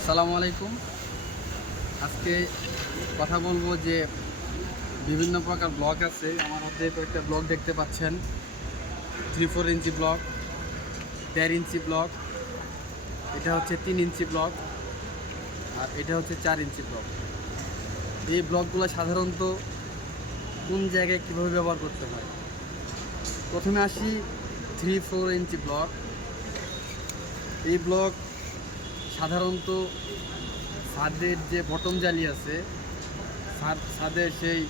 আসসালামু আলাইকুম। আজকে কথা বলবো যে বিভিন্ন প্রকার ব্লক আছে। আমার হাতে কয়েকটা ব্লক দেখতে পাচ্ছেন। 3-4 ইঞ্চি ব্লক, 1.5 ইঞ্চি ব্লক, এটা হচ্ছে 3 ইঞ্চি ব্লক, আর এটা হচ্ছে 4 ইঞ্চি ব্লক। এই ব্লকগুলো সাধারণত কোন জায়গায় কীভাবে ব্যবহার করতে হয়। প্রথমে আসি 3-4 ইঞ্চি ব্লক। এই ব্লক সাধারণত ছাদের যে বটম জালি আছে, ছাদের সেই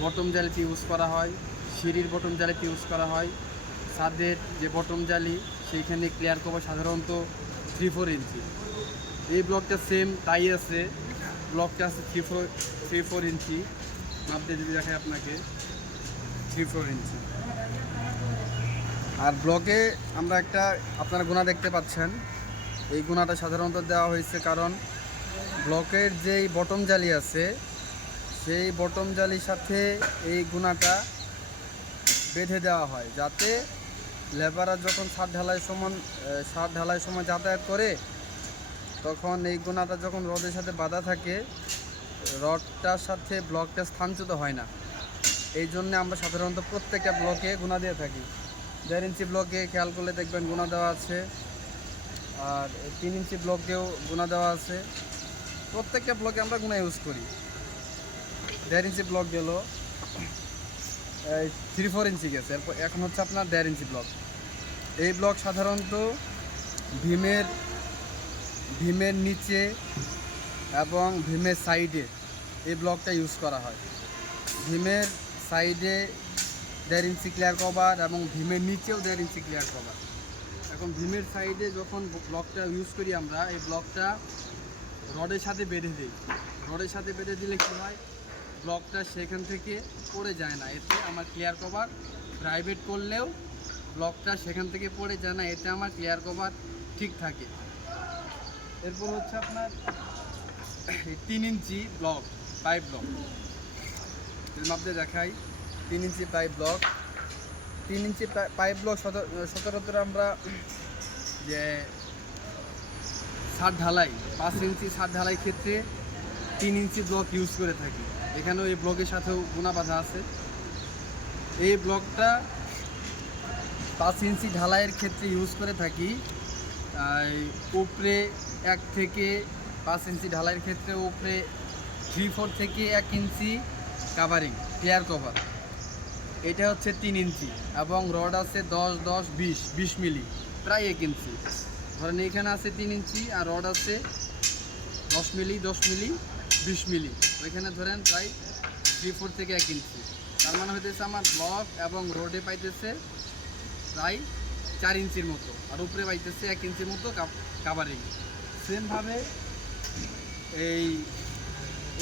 বটম জালিতে ইউজ করা হয়, সিঁড়ির বটম জালিতে ইউজ করা হয়। ছাদের যে বটম জালি সেইখানে ক্লিয়ার কভার সাধারণত 3-4 ইঞ্চি। এই ব্লকটা সেম তাই আছে, ব্লকটা আছে 3-4 ইঞ্চি। মাপ দিয়ে যদি দেখায় আপনাকে 3-4 ইঞ্চি। আর ব্লকে আমরা একটা আপনারা গুণা দেখতে পাচ্ছেন। এই গুণাটা সাধারণত দেওয়া হয়েছে কারণ ব্লকের যেই বটম জালি আছে সেই বটম জালির সাথে এই গুণাটা বেঁধে দেওয়া হয়, যাতে লেবাররা যখন ছাদ ঢালাই সময় যাতায়াত করে তখন এই গুণাটা যখন রডের সাথে বাঁধা থাকে, রডটার সাথে ব্লকটা স্থানচ্যুত হয় না। এই জন্যে আমরা সাধারণত প্রত্যেকটা ব্লকে গুণা দিয়ে থাকি। 1.5 ইঞ্চি ব্লকে খেয়াল করলে দেখবেন গুণা দেওয়া আছে, আর 3 ইঞ্চি ব্লকেও গুণা দেওয়া আছে। প্রত্যেকটা ব্লকে আমরা গুণা ইউজ করি। 1.5 ইঞ্চি ব্লক গেল, 3-4 ইঞ্চি গেছে, এরপর এখন হচ্ছে আপনার 1.5 ইঞ্চি ব্লক। এই ব্লক সাধারণত ভীমের নিচে এবং ভীমের সাইডে এই ব্লকটা ইউজ করা হয়। ভীমের সাইডে 1.5 ইঞ্চি ক্লিয়ার কভার এবং ভীমের নিচেও 1.5 ইঞ্চি ক্লিয়ার কভার। এখন ভীমের সাইডে যখন ব্লকটা ইউজ করি আমরা, এই ব্লকটা রডের সাথে বেঁধে দিই। রডের সাথে বেঁধে দিলে কী হয়, ব্লকটা সেখান থেকে পড়ে যায় না। এতে আমার ক্লিয়ার কভার প্রাইভেট করলেও ব্লকটা সেখান থেকে পড়ে যায় না, এতে আমার ক্লিয়ার কভার ঠিক থাকে। এরপর হচ্ছে আপনার 3 ইঞ্চি ব্লক, পাইপ ব্লক। মাপতে দেখাই 3 ইঞ্চি পাইপ ব্লক। 3 ইঞ্চি পাইপ ব্লক সচরাচর আমরা যে ছাদ ঢালাই 5 ইঞ্চি ছাদ ঢালাই ক্ষেত্রে 3 ইঞ্চি ব্লক ইউজ করে থাকি। এখানেও এই ব্লকের সাথেও গুণা বাঁধা আছে। এই ব্লকটা 5 ইঞ্চি ঢালাইয়ের ক্ষেত্রে ইউজ করে থাকি। উপরে 1 থেকে 5 ইঞ্চি ঢালাইয়ের ক্ষেত্রে উপরে 3-4 থেকে 1 ইঞ্চি কাভারিং ক্লিয়ার কভার। এটা হচ্ছে 3 ইঞ্চি এবং রড আছে 10-10-20 মিলি, প্রায় 1 ইঞ্চি। ধরেন এখানে আছে 3 ইঞ্চি আর রড আছে 10 মিলি 20 মিলি। ওইখানে ধরেন প্রায় 3-4 থেকে 1 ইঞ্চি। তার মানে হইতেছে আমার ব্লক এবং রোডে পাইতেছে প্রায় 4 ইঞ্চির মতো, আর উপরে পাইতেছে 1 ইঞ্চির মতো কাভারিং। সেমভাবে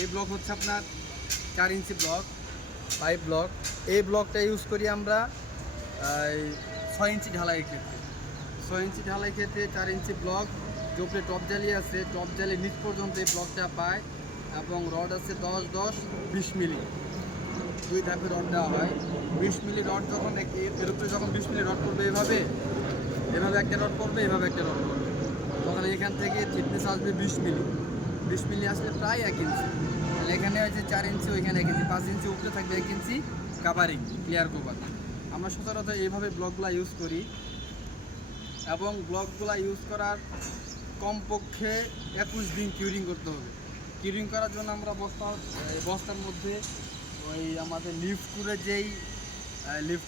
এই ব্লক হচ্ছে আপনার 4 ইঞ্চি ব্লক, পাইপ ব্লক। এই ব্লকটা ইউজ করি আমরা 6 ইঞ্চি ঢালাইয়ের ক্ষেত্রে। 6 ইঞ্চি ঢালাই ক্ষেত্রে 4 ইঞ্চি ব্লক, যে উপরে টপ জালি আছে, টপ জালি নিচ পর্যন্ত এই ব্লকটা পায় এবং রড আছে 10-10-20 মিলি। 2 ধাপে রড দেওয়া হয়। 20 মিলি রড যখন এর উপরে যখন 20 মিলি রড পড়বে, এভাবে একটা রড পড়বে, এভাবে একটা রড পড়বে, তখন এখান থেকে থিকনেস আসবে 20 মিলি। 20 মিলি আসলে প্রায় 1 ইঞ্চি। তাহলে এখানে হচ্ছে 4 ইঞ্চি, ওইখানে 1 ইঞ্চি, 5 ইঞ্চি উপরে থাকবে 1 ইঞ্চি কাভারিং ক্লিয়ার কভার। আমরা সচরাচর এইভাবে ব্লকগুলো ইউজ করি এবং ব্লকগুলো ইউজ করার কমপক্ষে 21 দিন কিউরিং করতে হবে। কিউরিং করার জন্য আমরা বস্তার মধ্যে ওই আমাদের লিফট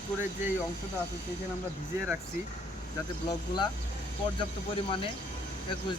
করে যেই অংশটা আছে সেইখানে আমরা ভিজিয়ে রাখছি, যাতে ব্লকগুলা পর্যাপ্ত পরিমাণে 21